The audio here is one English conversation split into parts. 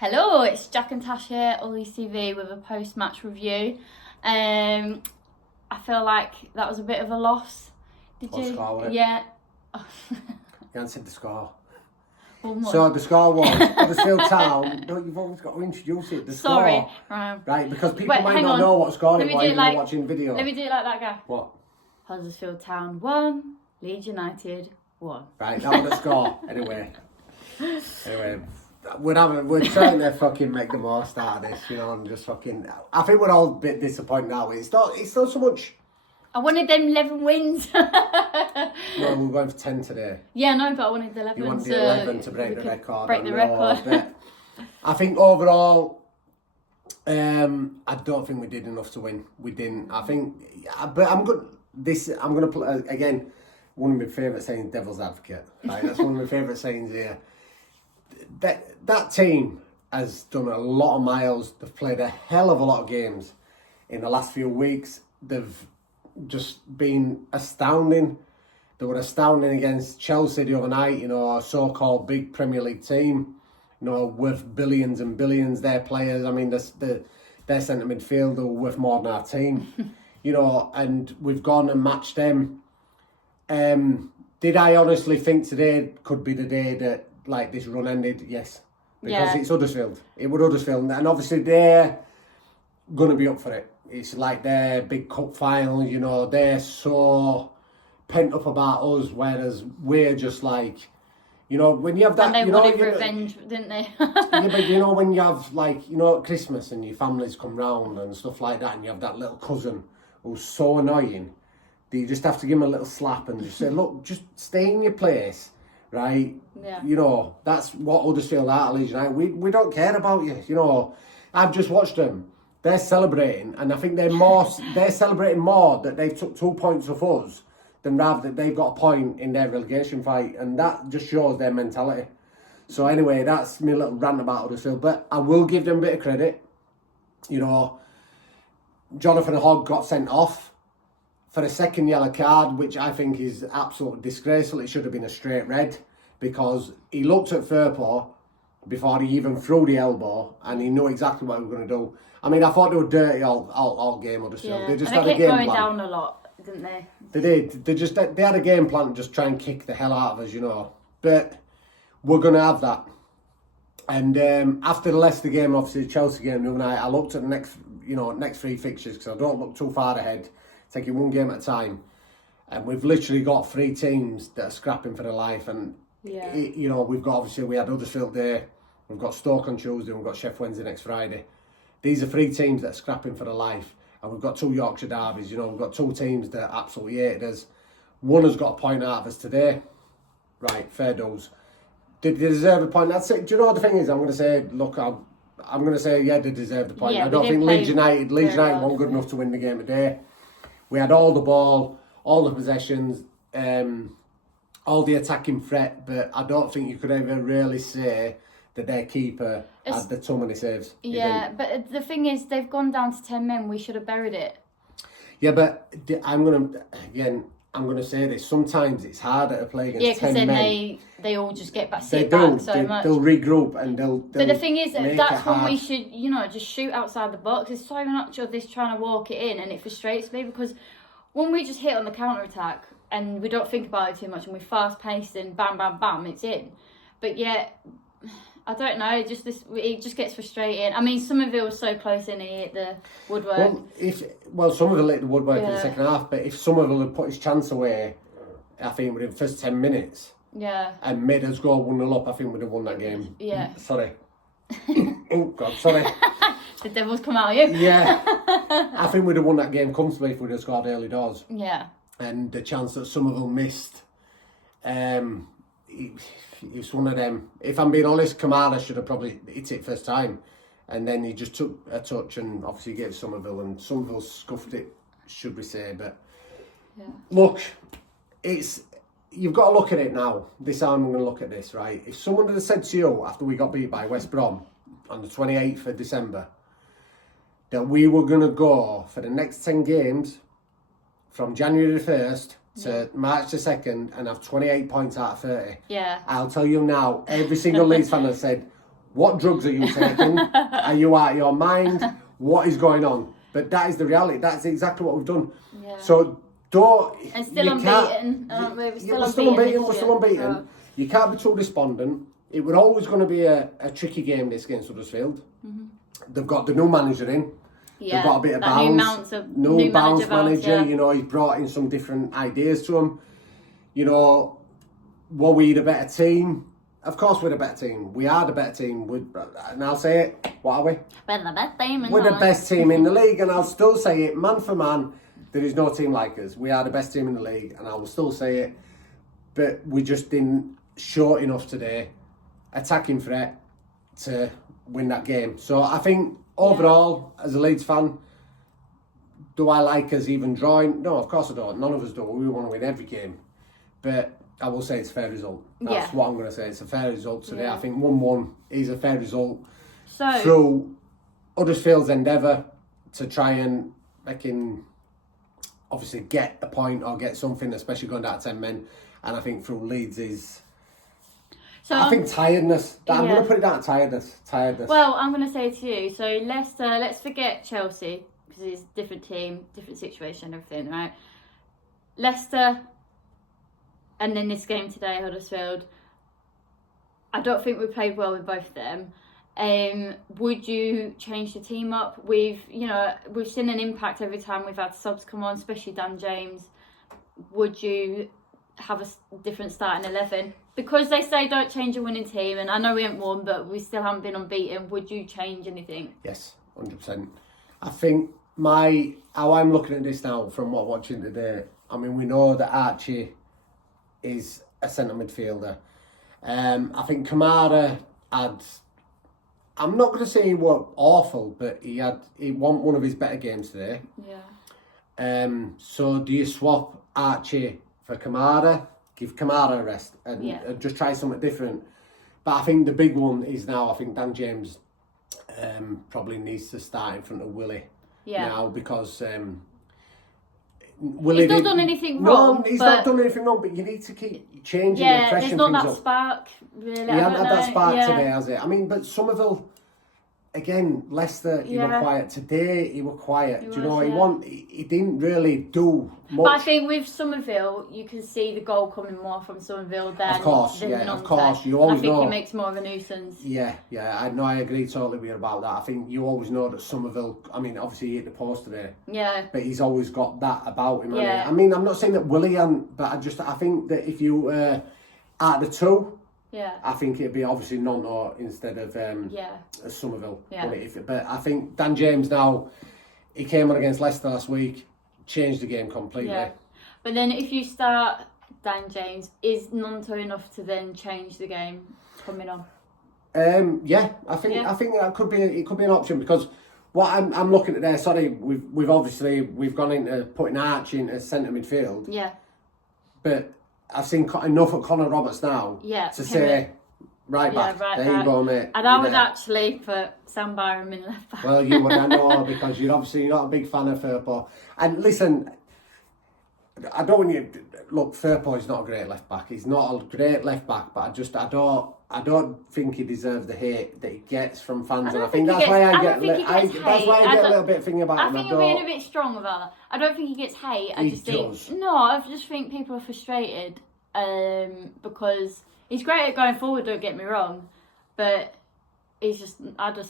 Hello, it's Jack and Tash here, Ully's TV, with a post-match review. I feel like that was a bit of a loss. Did you? Score, wasn't it? Yeah. You haven't said the score. Well, So the score was Huddersfield Town. No, you've always got to introduce it. The Sorry. score. Right, because people Wait, might hang not on. know what score Let it me was do it even like- watching video. Let me do it like that guy. What? Huddersfield Town 1, Leeds United 1. Right, that was the score. Anyway, we're trying to fucking make the most out of this, you know, and just fucking. I think we're all a bit disappointed now. It's not so much. I wanted them 11 wins. No, we're going for 10 today. Yeah, no, but I wanted the 11. You want the so 11 to break we the could record. Break the record. But I think overall, I don't think we did enough to win. We didn't. I think, but I'm good. I'm going to put again. One of my favourite sayings, devil's advocate. Right, that's one of my favourite sayings here. That team has done a lot of miles. They've played a hell of a lot of games in the last few weeks. They've just been astounding. They were astounding against Chelsea the other night, you know, a so-called big Premier League team, you know, worth billions and billions. Their players, I mean, their centre midfielder were worth more than our team, you know, and we've gone and matched them. Did I honestly think today could be the day that like this run ended? Yes, because it's Huddersfield. It was Huddersfield, and obviously they're gonna be up for it. It's like their big cup final, you know. They're so pent up about us, whereas we're just like, you know, when you have that, And they you know, wanted revenge, didn't they? yeah, but you know when you have like, you know, at Christmas and your families come round and stuff like that, and you have that little cousin who's so annoying. You just have to give him a little slap and just say, look, just stay in your place, right? Yeah. You know, that's what Huddersfield are, Leeds United. We don't care about you, you know. I've just watched them. They're celebrating, and I think they're celebrating more that they've took 2 points off us than rather that they've got a point in their relegation fight, and that just shows their mentality. So anyway, that's my little rant about Huddersfield, but I will give them a bit of credit. You know, Jonathan Hogg got sent off for a second yellow card, which I think is absolutely disgraceful. It should have been a straight red, because he looked at Firpo before he even threw the elbow, and he knew exactly what he was going to do. I mean, I thought they were dirty all game, Huddersfield. Yeah. They just and had they a game kept going plan. down a lot, didn't they? They did. They had a game plan to just try and kick the hell out of us, you know. But we're going to have that. And after the Leicester game, obviously the Chelsea game the other night, I looked at the next three fixtures, because I don't look too far ahead, taking one game at a time. And we've literally got 3 teams that are scrapping for their life. And, you know, we had Huddersfield there, we've got Stoke on Tuesday, we've got Sheffield Wednesday next Friday. These are 3 teams that are scrapping for their life. And we've got 2 Yorkshire derbies, you know, we've got 2 teams that absolutely hated us. One has got a point out of us today. Right, fair dues. Did they deserve a point? That's it. Do you know what the thing is? I'm going to say, look, I'm going to say, yeah, they deserve the point. Yeah, I don't think Leeds United weren't good enough to win the game today. We had all the ball, all the possessions, all the attacking threat, but I don't think you could ever really say that their keeper had the too many saves. Yeah, but the thing is, they've gone down to 10 men. We should have buried it. Yeah, but I'm going to say this. Sometimes it's harder to play against 10 men. Yeah, because then they all just get back, They sit back so much. They'll regroup and they'll But the thing is, that's when hard. we should, you know, just shoot outside the box. There's so much of this trying to walk it in, and it frustrates me, because when we just hit on the counter-attack and we don't think about it too much and we're fast-paced and bam, bam, bam, it's in. But yet, I don't know, it just gets frustrating. I mean, Somerville was so close in, he hit the woodwork. Somerville hit the woodwork in the second half, but if Somerville had put his chance away, I think within the first 10 minutes, and made us go 1-0 up, I think we'd have won that game. Yeah. Sorry. Oh, God, sorry. The devil's come out of you. Yeah. I think we'd have won that game comfortably if we'd have scored early doors. Yeah. And the chance that Somerville missed, it's one of them. If I'm being honest, Kamara should have probably hit it first time, and then he just took a touch and obviously gave Somerville, and Somerville scuffed it, should we say. But look, you've got to look at it now. This how I'm going to look at this, right? If someone had said to you after we got beat by West Brom on the 28th of December that we were going to go for the next 10 games from January the 1st to March the 2nd and have 28 points out of 30. Yeah. I'll tell you now, every single Leeds fan has said, what drugs are you taking? Are you out of your mind? What is going on? But that is the reality. That's exactly what we've done. Yeah. So don't... And still unbeaten. We're still unbeaten. We're still unbeaten. You can't be too despondent. It was always going to be a tricky game, this against Huddersfield. Mm-hmm. They've got the new manager in. Yeah, they've got a bit of bounce. New bounce manager. Yeah. You know, he's brought in some different ideas to him. You know, were we the better team? Of course we're the better team. We are the better team. And I'll say it, what are we? We're the best team in We're the best team in the league, and I'll still say it, man for man, there is no team like us. We are the best team in the league, and I will still say it. But we just didn't show enough today, attacking threat, to win that game. So I think, overall, as a Leeds fan, do I like us even drawing? No, of course I don't. None of us do. We want to win every game. But I will say it's a fair result. That's what I'm going to say. It's a fair result today. I think 1-1 is a fair result through Huddersfield's endeavour to try and obviously get a point or get something, especially going down to 10 men. And I think through Leeds is... I think tiredness. I'm going to put it down to tiredness. Well, I'm going to say to you, so let's forget Chelsea, because it's a different team, different situation, everything, right? Leicester... And then this game today, Huddersfield, I don't think we played well with both of them. Would you change the team up? We've seen an impact every time we've had subs come on, especially Dan James. Would you have a different starting 11? Because they say don't change a winning team, and I know we haven't won, but we still haven't been unbeaten. Would you change anything? Yes, 100%. I think how I'm looking at this now from what I'm watching today, I mean, we know that Archie is a centre midfielder. I think Kamara had... I'm not going to say he was awful, but he won one of his better games today. Yeah. So do you swap Archie for Kamara? Give Kamara a rest and just try something different. But I think the big one is now, I think Dan James probably needs to start in front of Willie now, because... He's not done anything wrong. No, he's not done anything wrong, but you need to keep changing and freshening things up. Yeah, there's not that spark, really. He hasn't had that spark today, has it? I mean, but Somerville, again, Leicester, he were quiet. Today, he were quiet. Do you know, he didn't really do much. But I think with Somerville, you can see the goal coming more from Somerville than Of course. You always I think he makes more of a nuisance. Yeah. I agree totally with you about that. I think you always know that Somerville, I mean, obviously he hit the post today. Yeah. But he's always got that about him. Yeah. I mean, I'm not saying that Willian, but I think that if you, out of the two, I think it'd be obviously Nonto instead of Somerville. Yeah. But I think Dan James now, he came on against Leicester last week, changed the game completely. Yeah. But then if you start Dan James, is Nonto enough to then change the game coming on? I think that could be an option, because what I'm looking at there. Sorry, we've gone into putting Archie into centre midfield. Yeah. But I've seen enough of Connor Roberts now to say right back. There you go, mate. And I would actually put Sam Byram in left back. Well, you would, I know, because you're obviously not a big fan of Firpo. And listen, I don't want you... Look, Firpo's not a great left back. He's not a great left back, but I don't think he deserves the hate that he gets from fans. And I think that's why I get a little bit thinking about him. I think you're being a bit strong about that. I don't think he gets hate. I just think people are frustrated because he's great at going forward, don't get me wrong, but I just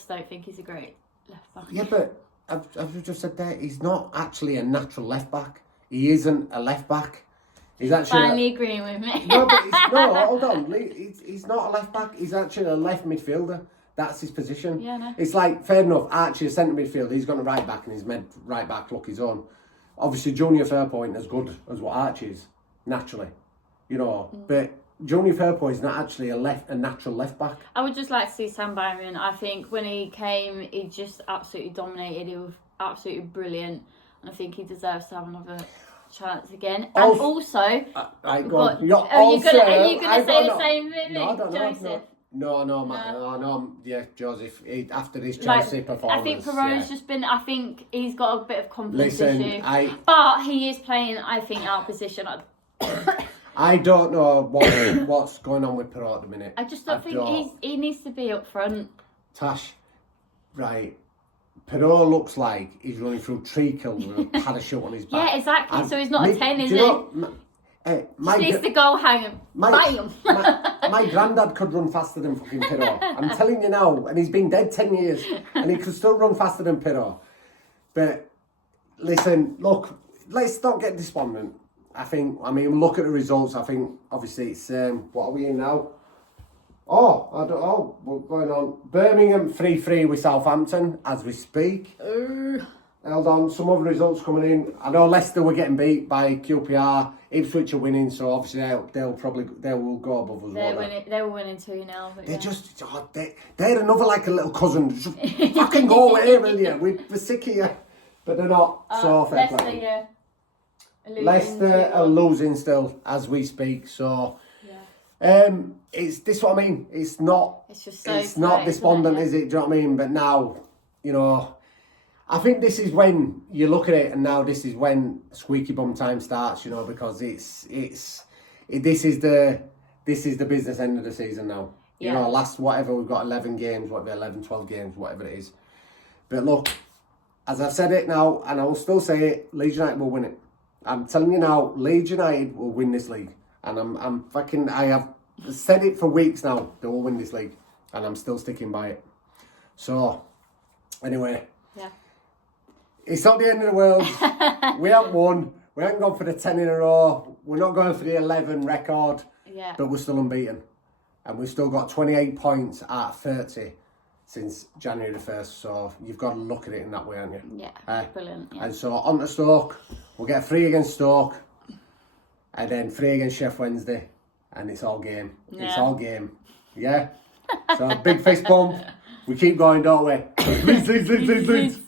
don't think he's a great left back. Yeah, but I've just said that he's not actually a natural left back. He isn't a left back. He's actually finally agreeing with me. Hold on. He's not a left back. He's actually a left midfielder. That's his position. Yeah, no. It's like, fair enough, Archie is centre midfielder. He's gone to right back and he's made right back look his own. Obviously, Junior Firpo isn't as good as what Archie is, naturally. You know, but Junior Firpo is not actually a natural left back. I would just like to see Sam Byron. I think when he came, he just absolutely dominated. He was absolutely brilliant. And I think he deserves to have another chance again. And also... Right, go on. Are you going to say the same thing, Joseph? No. Yeah, Joseph, after this Chelsea performance... I think Perone's just been... I think he's got a bit of confidence issue. Listen, but he is playing, I think, out of position. I don't know what's going on with Perot at the minute. I just don't think he needs to be up front. Tash, right. Perot looks like he's running through treacle with a parachute on his back. Yeah, exactly. So he's not a 10, is he? Just needs to go hang him. Bite him. my granddad could run faster than fucking Perot. I'm telling you now, and he's been dead 10 years, and he could still run faster than Perot. But listen, look, let's not get despondent. Look at the results. I think obviously it's what are we in now? What's going on? Birmingham 3-3 with Southampton as we speak. Held on, some other results coming in. I know Leicester were getting beat by QPR. Ipswich are winning, so obviously they will go above us. They were winning 2-0. They're another like a little cousin. Just fucking go away, will you? We're sick of you, but they're not. So fair play. Leicester are losing still as we speak. So it's this what I mean. It's not. It's just so it's not despondent, is it? Do you know what I mean? But now, you know. I think this is when you look at it, and now this is when squeaky bum time starts, you know, because this is the business end of the season now. You know, last whatever we've got 11 games, 12 games, whatever it is. But look, as I've said it now, and I will still say it, Leeds United will win it. I'm telling you now, Leeds United will win this league, and I have said it for weeks now. They will win this league, and I'm still sticking by it. So, anyway. Yeah. It's not the end of the world. We haven't won. We haven't gone for the 10 in a row. We're not going for the 11 record. Yeah. But we're still unbeaten. And we've still got 28 points out of 30 since January the 1st. So you've got to look at it in that way, haven't you? Yeah. Brilliant. Yeah. And so on to Stoke. We'll get 3 against Stoke. And then 3 against Sheff Wednesday. And it's all game. Yeah. It's all game. Yeah? So big fist bump. We keep going, don't we? Leeds.